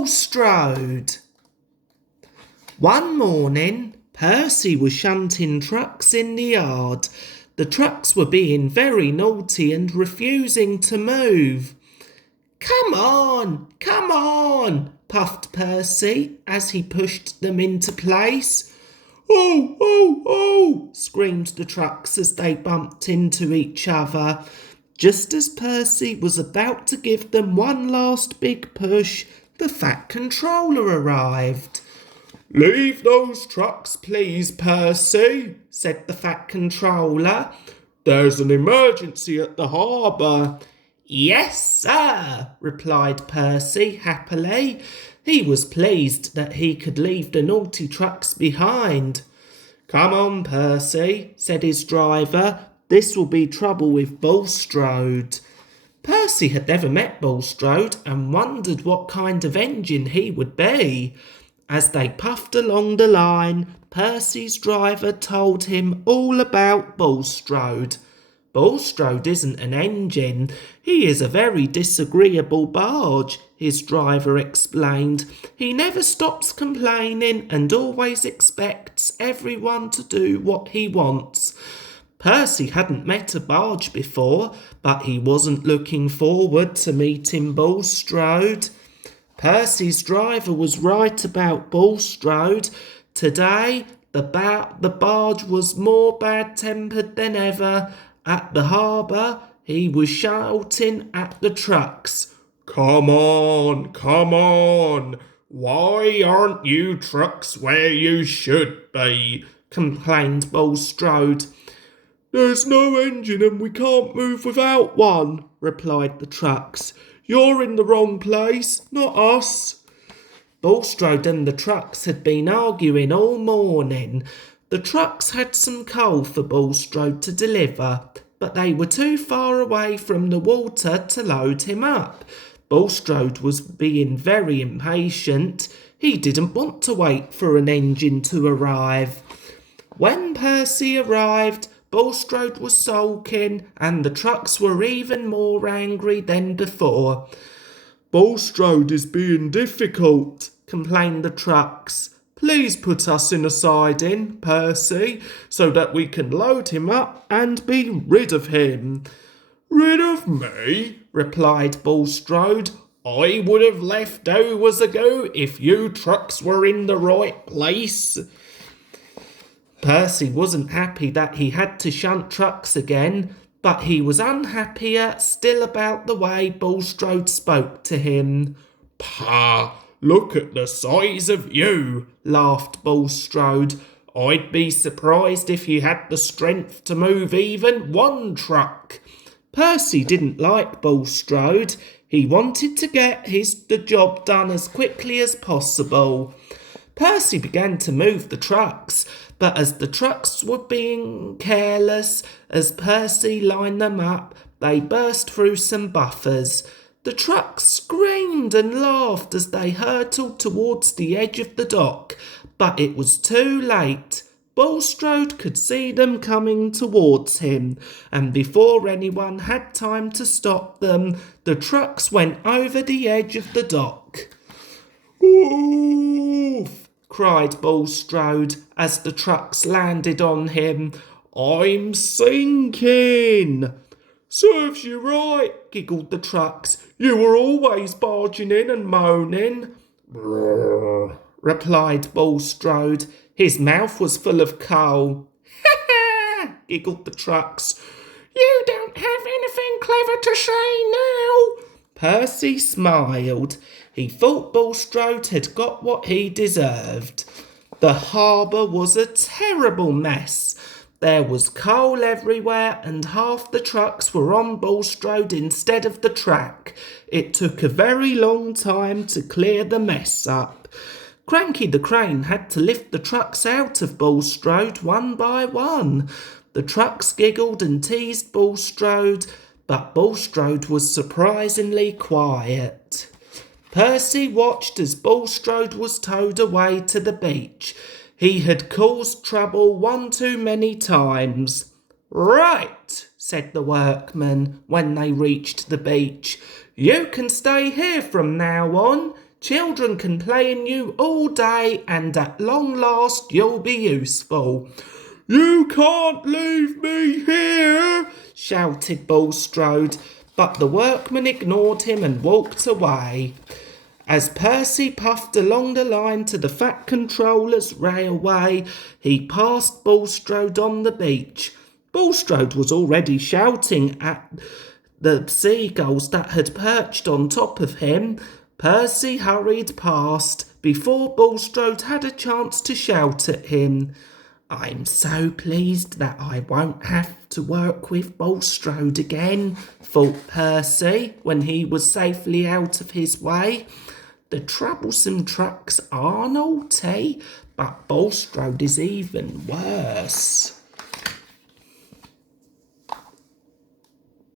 Bulstrode. One morning, Percy was shunting trucks in the yard. The trucks were being very naughty and refusing to move. Come on, puffed Percy as he pushed them into place. Oh, screamed the trucks as they bumped into each other. Just as Percy was about to give them one last big push, the Fat Controller arrived. Leave those trucks, please, Percy, said the Fat Controller. There's an emergency at the harbour. Yes, sir, replied Percy happily. He was pleased that he could leave the naughty trucks behind. Come on, Percy, said his driver. This will be trouble with Bulstrode. Percy had never met Bulstrode and wondered what kind of engine he would be. As they puffed along the line, Percy's driver told him all about Bulstrode. Bulstrode isn't an engine, he is a very disagreeable barge, his driver explained. He never stops complaining and always expects everyone to do what he wants. Percy hadn't met a barge before, but he wasn't looking forward to meeting Bulstrode. Percy's driver was right about Bulstrode. Today, the barge was more bad-tempered than ever. At the harbour, he was shouting at the trucks. Come on, why aren't you trucks where you should be? Complained Bulstrode. There's no engine and we can't move without one, replied the trucks. You're in the wrong place, not us. Bulstrode and the trucks had been arguing all morning. The trucks had some coal for Bulstrode to deliver, but they were too far away from the water to load him up. Bulstrode was being very impatient. He didn't want to wait for an engine to arrive. When Percy arrived, Bulstrode was sulking, and the trucks were even more angry than before. Bulstrode is being difficult, complained the trucks. Please put us in a siding, Percy, so that we can load him up and be rid of him. Rid of me? Replied Bulstrode. I would have left hours ago if you trucks were in the right place. Percy wasn't happy that he had to shunt trucks again, but he was unhappier still about the way Bulstrode spoke to him. Pah! Look at the size of you, laughed Bulstrode. I'd be surprised if you had the strength to move even one truck. Percy didn't like Bulstrode. He wanted to get the job done as quickly as possible. Percy began to move the trucks, but as the trucks were being careless, as Percy lined them up, they burst through some buffers. The trucks screamed and laughed as they hurtled towards the edge of the dock, but it was too late. Bulstrode could see them coming towards him, and before anyone had time to stop them, the trucks went over the edge of the dock. Oof! Cried Bulstrode as the trucks landed on him. I'm sinking! Serves you right, giggled the trucks. You were always barging in and moaning. Brrr, replied Bulstrode. His mouth was full of coal. Ha ha, giggled the trucks. You don't have anything clever to say now. Percy smiled. He thought Bulstrode had got what he deserved. The harbour was a terrible mess. There was coal everywhere and half the trucks were on Bulstrode instead of the track. It took a very long time to clear the mess up. Cranky the Crane had to lift the trucks out of Bulstrode one by one. The trucks giggled and teased Bulstrode, but Bulstrode was surprisingly quiet. Percy watched as Bulstrode was towed away to the beach. He had caused trouble one too many times. Right, said the workman when they reached the beach. You can stay here from now on. Children can play in you all day, and at long last you'll be useful." "You can't leave me here," shouted Bulstrode, but the workman ignored him and walked away. As Percy puffed along the line to the Fat Controller's railway, he passed Bulstrode on the beach. Bulstrode was already shouting at the seagulls that had perched on top of him. Percy hurried past before Bulstrode had a chance to shout at him. "I'm so pleased that I won't have to work with Bulstrode again," thought Percy when he was safely out of his way. "The troublesome trucks are naughty, but Bulstrode is even worse."